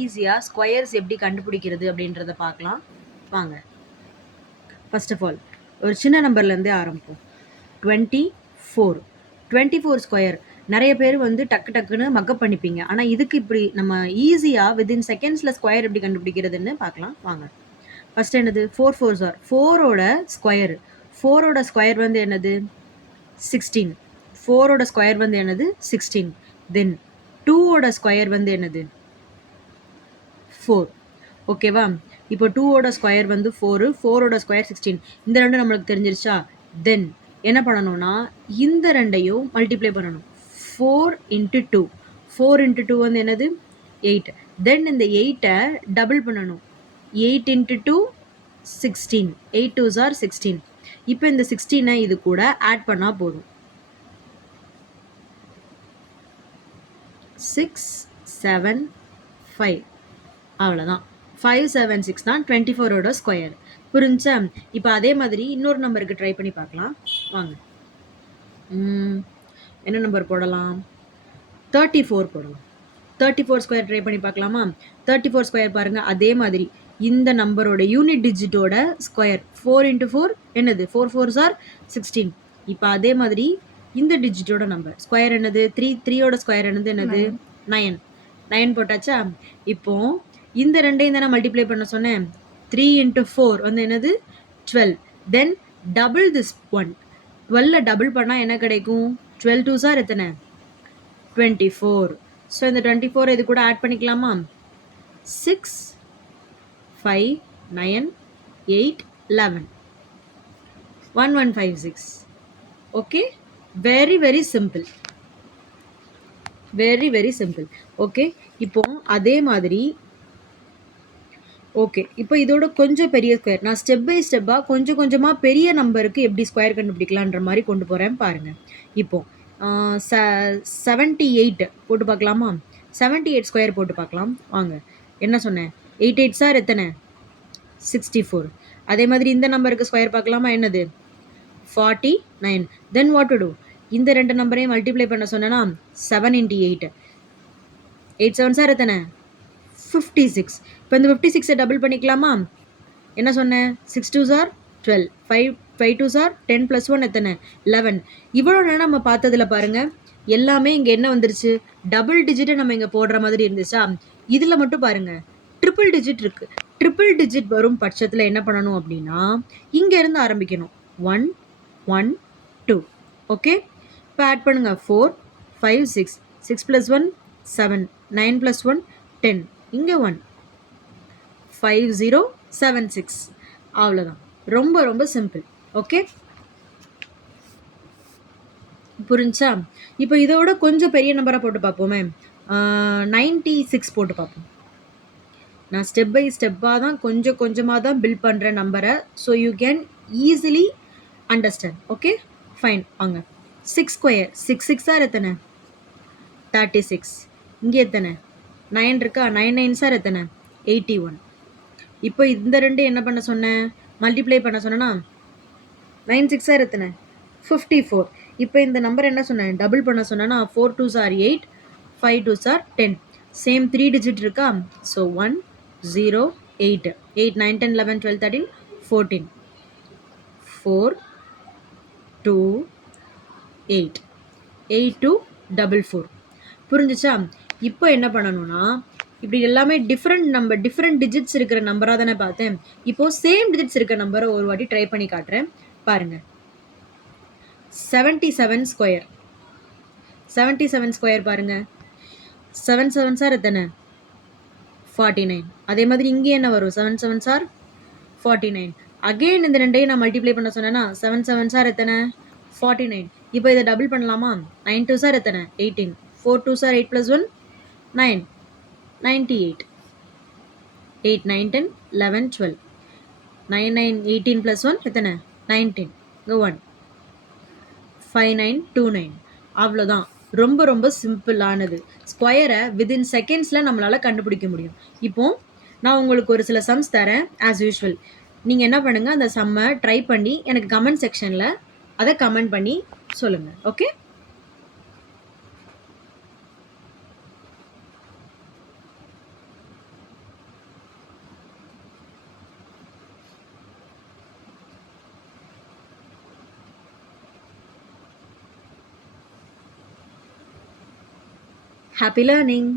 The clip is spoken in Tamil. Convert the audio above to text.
ஈஸியாக ஸ்கொயர்ஸ் எப்படி கண்டுபிடிக்கிறது அப்படின்றத பார்க்கலாம் வாங்க. ஃபர்ஸ்ட் ஆஃப் ஆல் ஒரு சின்ன நம்பர்லேருந்தே ஆரம்பிப்போம். 24 ஸ்கொயர் நிறைய பேர் வந்து டக்குன்னு மக்கப் பண்ணிப்பீங்க. ஆனால் இதுக்கு இப்படி நம்ம ஈஸியாக வித்தின் செகண்ட்ஸில் ஸ்கொயர் எப்படி கண்டுபிடிக்கிறதுன்னு பார்க்கலாம் வாங்க. ஃபர்ஸ்ட் என்னது 4 4s ஆர் 4ஓட ஸ்கொயர். 4ஓட ஸ்கொயர் வந்து என்னது 16. 4ஓட ஸ்கொயர் வந்து என்னது 16. தென் 2ஓட ஸ்கொயர் வந்து என்னது 4. ஓகேவா? இப்போ 2ஓட ஸ்கொயர் வந்து 4, 4ஓட ஸ்கொயர் 16. இந்த ரெண்டும் நம்மளுக்கு தெரிஞ்சிருச்சா? தென் என்ன பண்ணணும்னா இந்த ரெண்டையும் மல்டிப்ளை பண்ணணும். 4 இன்ட்டு 2. 4 இன்ட்டு 2 வந்து என்னது 8. தென் இந்த 8-ஐ டபுள் பண்ணணும். 8 இன்ட்டு 2 16. 8 2s are 16. இப்போ இந்த 16-ஐ இது கூட ஆட் பண்ணால் போதும். 6 7 5. அவ்வளோதான். 5 7 6 தான் 24ஓட ஸ்கொயர். புரிஞ்சா? இப்போ அதே மாதிரி இன்னொரு நம்பருக்கு ட்ரை பண்ணி பார்க்கலாம் வாங்க. என்ன நம்பர் போடலாம்? 34 போடலாம். 34 ஸ்கொயர் ட்ரை பண்ணி பார்க்கலாமா? 34 ஸ்கொயர் பாருங்கள். அதே மாதிரி இந்த நம்பரோட யூனிட் டிஜிட்டோட ஸ்கொயர் 4 இன்ட்டு 4 என்னது 4 4s are 16. இப்போ அதே மாதிரி இந்த டிஜிட்டோட நம்பர் ஸ்கொயர் என்னது 3ஓட ஸ்கொயர் என்னது 9. 9 போட்டாச்சா? இப்போ இந்த ரெண்டையும் தானே மல்டிப்ளை பண்ண சொன்னேன். 3 இன்ட்டு 4 வந்து என்னது 12. தென் டபுள் திஸ் ஒன். 12 டபுள் பண்ணால் என்ன கிடைக்கும்? 12 2s are எத்தனை 24. ஸோ இந்த 24 இது கூட ஆட் பண்ணிக்கலாமா? 6 5 9 8 11 1156. Okay, very very simple. Very very simple. Okay, இப்போ அதே மாதிரி ஓகே, இப்போ இதோட கொஞ்சம் பெரிய ஸ்கொயர் நான் ஸ்டெப் பை ஸ்டெப்பாக கொஞ்சம் கொஞ்சமாக பெரிய நம்பருக்கு எப்படி ஸ்கொயர் கண்டுபிடிக்கலான்ற மாதிரி கொண்டு போகிறேன் பாருங்கள். இப்போ 78 போட்டு பார்க்கலாமா? 78 ஸ்கொயர் போட்டு பார்க்கலாம் வாங்க. என்ன சொன்னேன்? 8 8s are எத்தனை 64. அதே மாதிரி இந்த நம்பருக்கு ஸ்கொயர் பார்க்கலாமா? என்னது 49. Then what to do? இந்த ரெண்டு நம்பரையும் மல்டிப்ளை பண்ண சொன்னேன்னா 7 இன்ட்டு 8. 8 7s are எத்தனை 56. இப்போ இந்த 56-ஐ டபுள் பண்ணிக்கலாமா? என்ன சொன்னேன்? 6 2s are 12. 5 2s are 10 + 1 எத்தனை 11. இவ்வளோ நேரம் நம்ம பார்த்ததில் பாருங்கள் எல்லாமே இங்கே என்ன வந்துருச்சு? டபுள் டிஜிட்டை நம்ம இங்கே போடுற மாதிரி இருந்துச்சா? இதில் மட்டும் பாருங்கள் ட்ரிபிள் டிஜிட் இருக்குது. ட்ரிபிள் டிஜிட் வரும் பட்சத்தில் என்ன பண்ணணும் அப்படின்னா இங்கேருந்து ஆரம்பிக்கணும். 1 1 2. ஓகே, இப்போ ஆட் பண்ணுங்கள். 4 5 6. 6 + 1 7. 9 + 1 10. இங்கே 1 5 0 7 6. அவ்வளோதான். ரொம்ப ரொம்ப சிம்பிள். ஓகே, புரிஞ்சா? இப்போ இதோட கொஞ்சம் பெரிய நம்பராக போட்டு பார்ப்போமே. 96 போட்டு பார்ப்போம். நான் ஸ்டெப் பை ஸ்டெப்பாக தான் கொஞ்சம் கொஞ்சமாக தான் பில்ட் பண்ணுற நம்பரை. So you can easily understand. Okay fine வாங்க. 6 ஸ்கொயர் 6 6s are எத்தனை 36. இங்கே எத்தனை 9 இருக்கா? 9 9s are எத்தனை 81. இப்போ இந்த ரெண்டு என்ன பண்ண சொன்னேன்? மல்டிப்ளை பண்ண சொன்னேன்னா 9 6s are எத்தனை 54. இப்போ இந்த நம்பர் என்ன சொன்னேன்? டபுள் பண்ண சொன்னேன்னா 4 2s are 8. 5 2s are 10. Same 3 digit இருக்கா? ஸோ 1 0 8 8 9 10 11 12 13 14 4 2 8 8 2 4 4. புரிஞ்சிச்சா? இப்போ என்ன பண்ணணும்னா இப்படி எல்லாமே டிஃப்ரெண்ட் டிஜிட்ஸ் இருக்கிற நம்பராக தானே பார்த்தேன். இப்போது சேம் டிஜிட்ஸ் இருக்கிற நம்பரை ஒரு வாட்டி ட்ரை பண்ணி காட்டுறேன் பாருங்கள். 77 ஸ்கொயர் 77 ஸ்கொயர் பாருங்கள். 7 7s are எத்தனை 49. அதே மாதிரி இங்கே என்ன வரும்? 7 7s are 49. அகெயின் இந்த ரெண்டையும் நான் மல்டிப்ளை பண்ண சொன்னேன்னா 7 7s are எத்தனை 49. இப்போ இதை டபுள் பண்ணலாமா? 9 2s are எத்தனை 18. 4 2s are 8 + 1 9 98. 8 9 10 11 12 9 9 18 + 1 எத்தனை 19. இங்கே 1 5 9 2 9. அவ்வளோதான். ரொம்ப ரொம்ப சிம்பிளானது. ஸ்கொயரை வித்தின் செகண்ட்ஸில் நம்மளால் கண்டுபிடிக்க முடியும். இப்போது நான் உங்களுக்கு ஒரு சில சம்ஸ் தரேன் ஆஸ் யூஷுவல். நீங்கள் என்ன பண்ணுங்கள், அந்த சம்மை ட்ரை பண்ணி எனக்கு கமெண்ட் செக்ஷனில் அதை கமெண்ட் பண்ணி சொல்லுங்கள். Okay, happy learning.